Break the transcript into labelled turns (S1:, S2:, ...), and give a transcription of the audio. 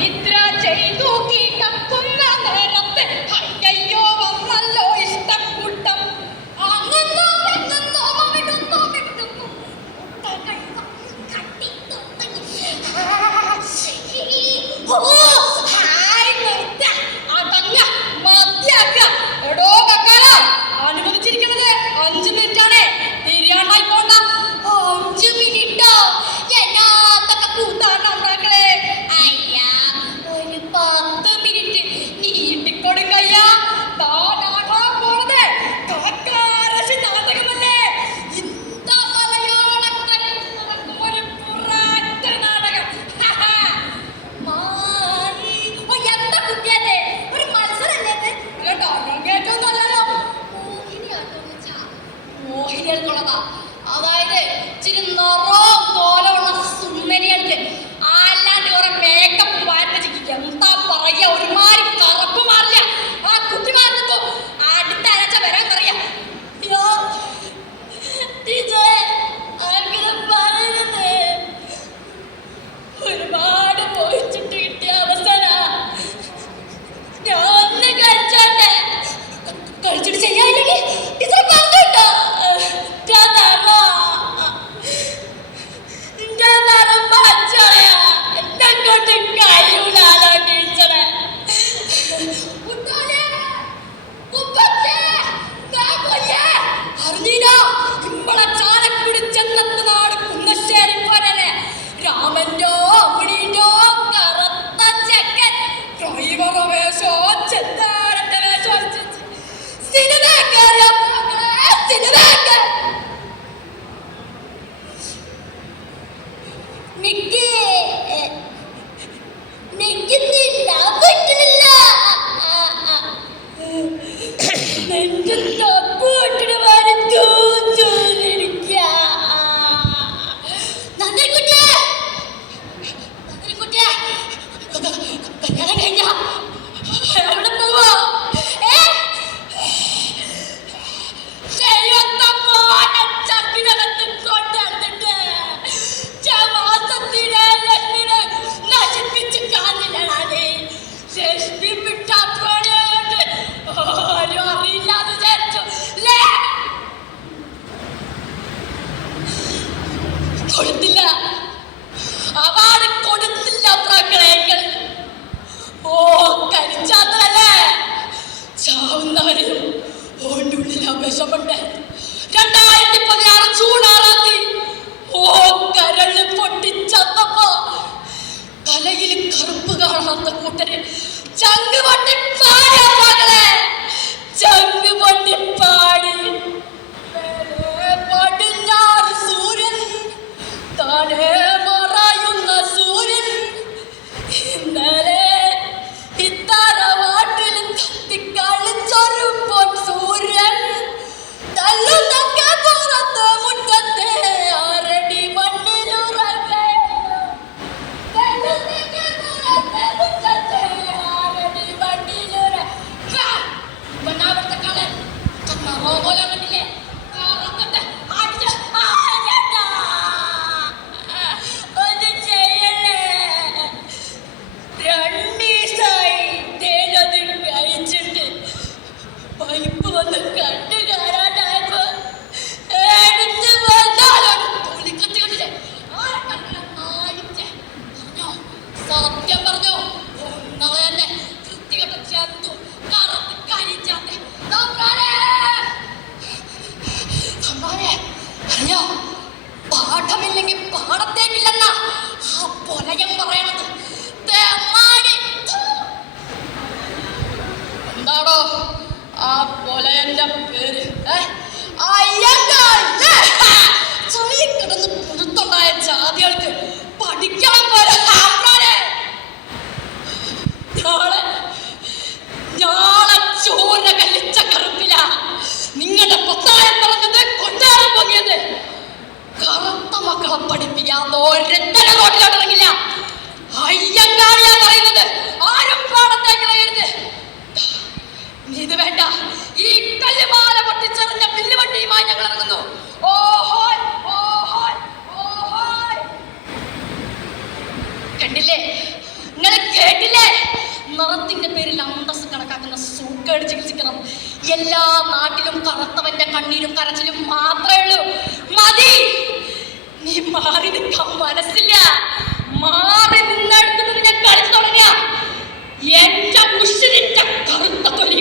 S1: Mitra Jaidu. Video എടുത്തുള്ളതാ അതായത് ഇച്ചിരി നിറോ Mickey! കൊടുത്തില്ല. അവാർഡ് കൊടുത്തില്ല പ്രക്രയങ്ങൾ ഓ കരിച്ചാത്തതല്ലേ ചാവുന്നവരെയും ഓന്റെ ഉള്ളിൽ രണ്ടായിരത്തി പതിനാറ് ഓ കരൾ പൊട്ടിച്ചത്തപ്പോ തലയിൽ കറുപ്പ് കാണാത്ത കൂട്ടരെ ചങ്ക് പാഠമില്ലെങ്കിൽ പാടത്തേക്കില്ലെന്ന ആ പൊലയം പറയണത്. ഞാൻ ഓരോരുത്തരും റോഡിലോട്ട് ഇറങ്ങില്ല. അയ്യങ്കാളിയാ പറയുന്നത്. ആരും പാടത്തേക്ക് കളയരുത്. ഇത് വേണ്ട. ഈ കല്ല് മാല പൊട്ടിച്ചെറിഞ്ഞ പില്ലുവണ്ടിയുമായി ഞങ്ങൾ ഇറങ്ങുന്നു. ഓഹോയ് ഓഹോയ് ഓഹോയ്. കണ്ടില്ലേ? കേട്ടില്ലേ? നിറത്തിന്റെ പേരിൽ അന്തസ് കണക്കാക്കുന്ന സൂക്കേട് ചികിത്സിക്കണം. എല്ലാ നാട്ടിലും കറുത്തവന്റെ കണ്ണീരും കരച്ച മാറി നിൽക്കാൻ മനസ്സില്ല. മാറി നിന്നെടുത്തത് ഞാൻ കളിച്ചു തുടങ്ങിയ. എന്റെ മുഷിരിന്റെ കറുത്ത കൊണ്ട്